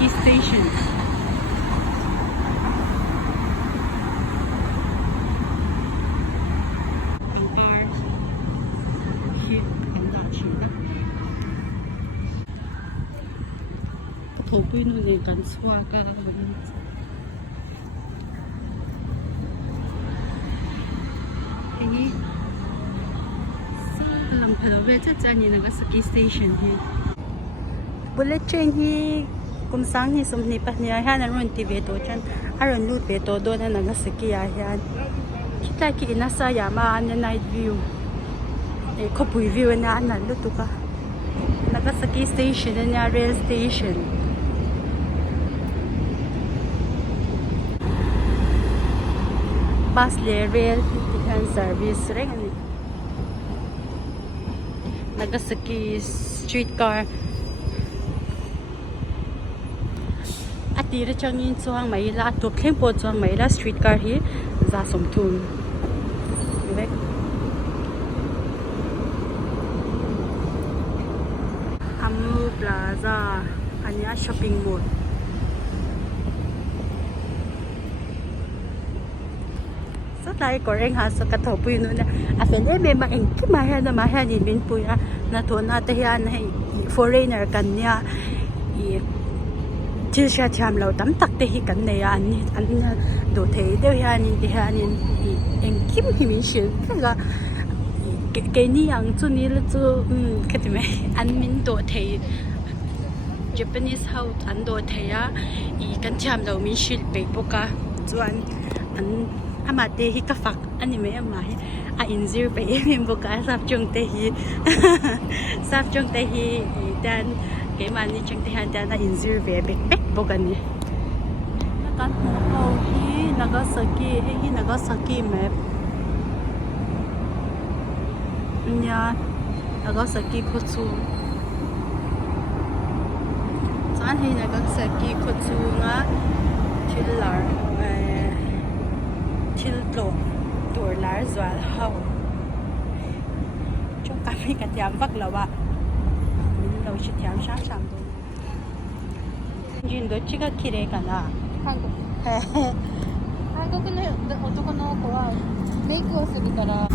Nagasaki Station. Ang car hit ang dachi na. khawpui nun eh kan chhuak ka Hey, lam phalawe cha chani Nagasaki Station hi. Bullet train hi kumsang hi sumni pahnia han aron ti ve to chan aron lut ve to do na Nagasaki ya hian kita ki inasa yama an night view e khawpui view na an lutu ka Nagasaki Station na rail station. Bus le rail and service ring Nagasaki streetcar atira changin chuang mai la to thleng po chuang mai la streetcar hi za som thun vek Amu Plaza anya shopping mall lai koreng ha so khawpui nu na a fen me ma eng ki ma ha na ma ha ni min pu ya na to na te hian hei foreigner kan nya I chil sha cham lo tam tak te hi kan ne ya an do thei de hian in te hian in eng kim hi min shil ka ke ni yang chu ni lu chu khatime an min do thei Japanese house an do thei ya I kan cham lo min shil pe poka chuan an amate hi ka fak ani me ama hi a inzir pe em boka sap chung te hi sap chung te hi dan ke mani chung te han dan a inzir ve bek bokani nakan ho hi Nagasaki map nya Nagasaki khotsu chan hi Nagasaki khotsu nga thillar thil tlo tur lar zwal hau chung ka mi ka tiam vak lawa min lo chi tiam sha sam do jin do chi ga kire kana Hankoku の男の子はメイクをするから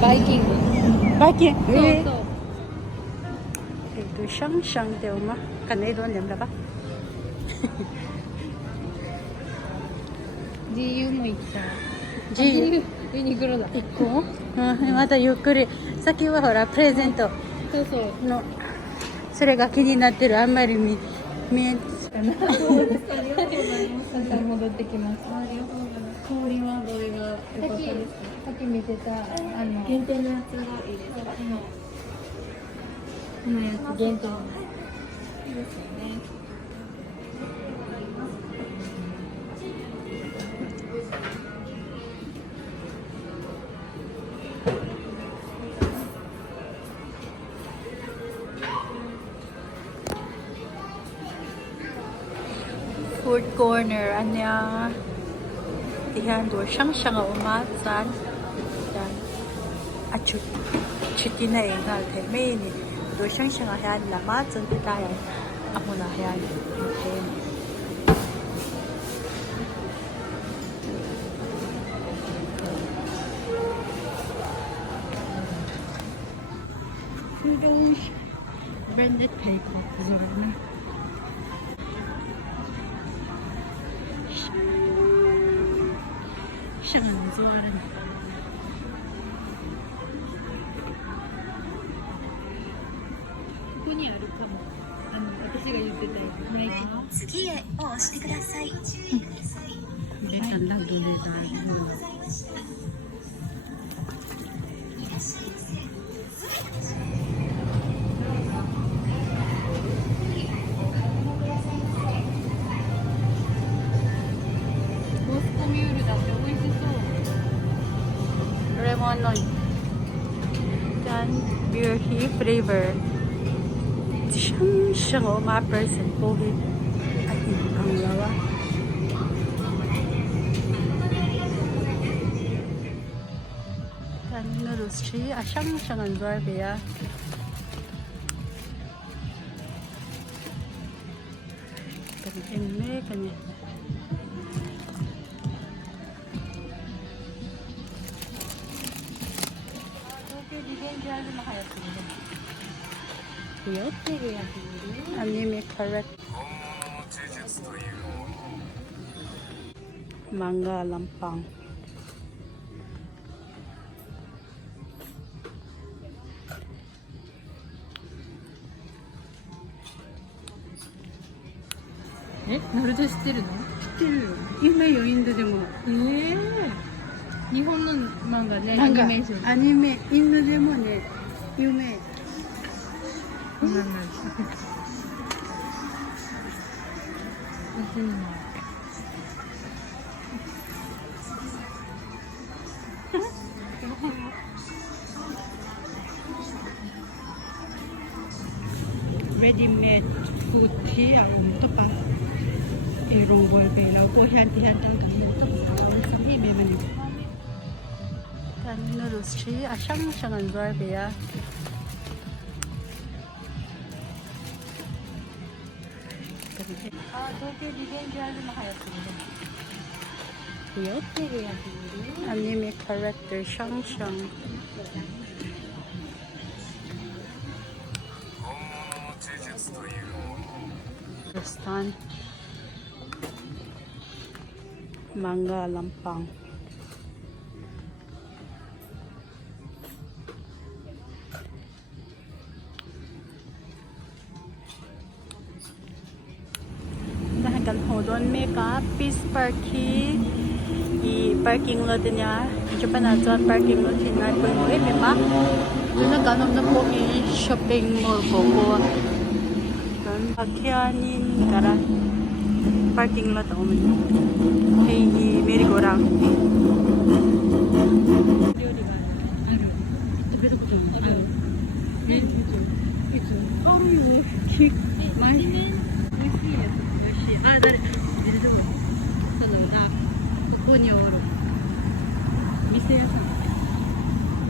バイキングitu shang deu ma kanai don lem la ba GU も行った GU ユニクロだ行こうまたゆっくりさっきはほらプレゼントそうのそれが気になってるあんまり見えかな戻ってきます氷はどれが良かったですかさっき見てた限定のやつがいいですかこのやつ限定のいいですよねfood corner anya tihan do siyang umatsan yan achut chiti na engal the me ni do siyang han lamatsan tayo amo na yan okay food branded paper zornaシャンゾールここにあるかも私が言ってたやつ次へを押してください出たんだどれだレモンの Yan, beer he flavor. Siyang o mga person po. Ay, ang lawa. Yan, noodles chi. Siyang ang zarbe ya. Kanyan kanyan. 아니메 카렛 망가 람빵え、ナルト知ってるの？知ってるよ夢よインドでも日本の漫画ね、なんかアニメーション。アニメインドでもね有名なんなんready-made food ที่เอาตัวปลาโรงบอลไปแล้วก็หันที่หันจังกันตัวปลาสัมผัสแบบนี้กันนูดลส์ชีช่างอันร้อยเบีย東京リベンジャーズも流行ってるねアニメキャラクターシャンシャンスタン漫画ランパンdahil hodon meka peace parking parking lot niya Japan na dyan parking lot hinay po mo mema nagkanon na po shopping mall po po Pakyanin kara parking lot ako man hey merry-go-round誰ここにおる店屋さん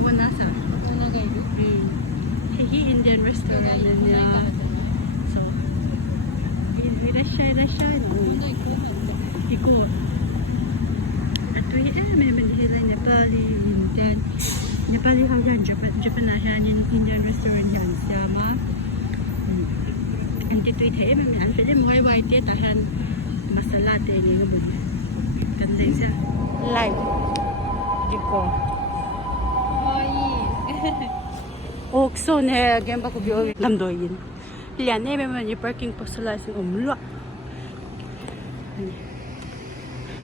オーナーさんオーナーがいる？ヘヒインディアンレストランでねそういらっしゃいいらっしゃい行こうat may sila Nepali Indian Nepali hawgan Japan Indian restaurant yan sama Anti tweet hey may an pwede mo kay white tahan masala din yung bug ganda siya live diko 옥소 네 gemba ko biyo lamdoyin lian eh may parking po sala sing umlo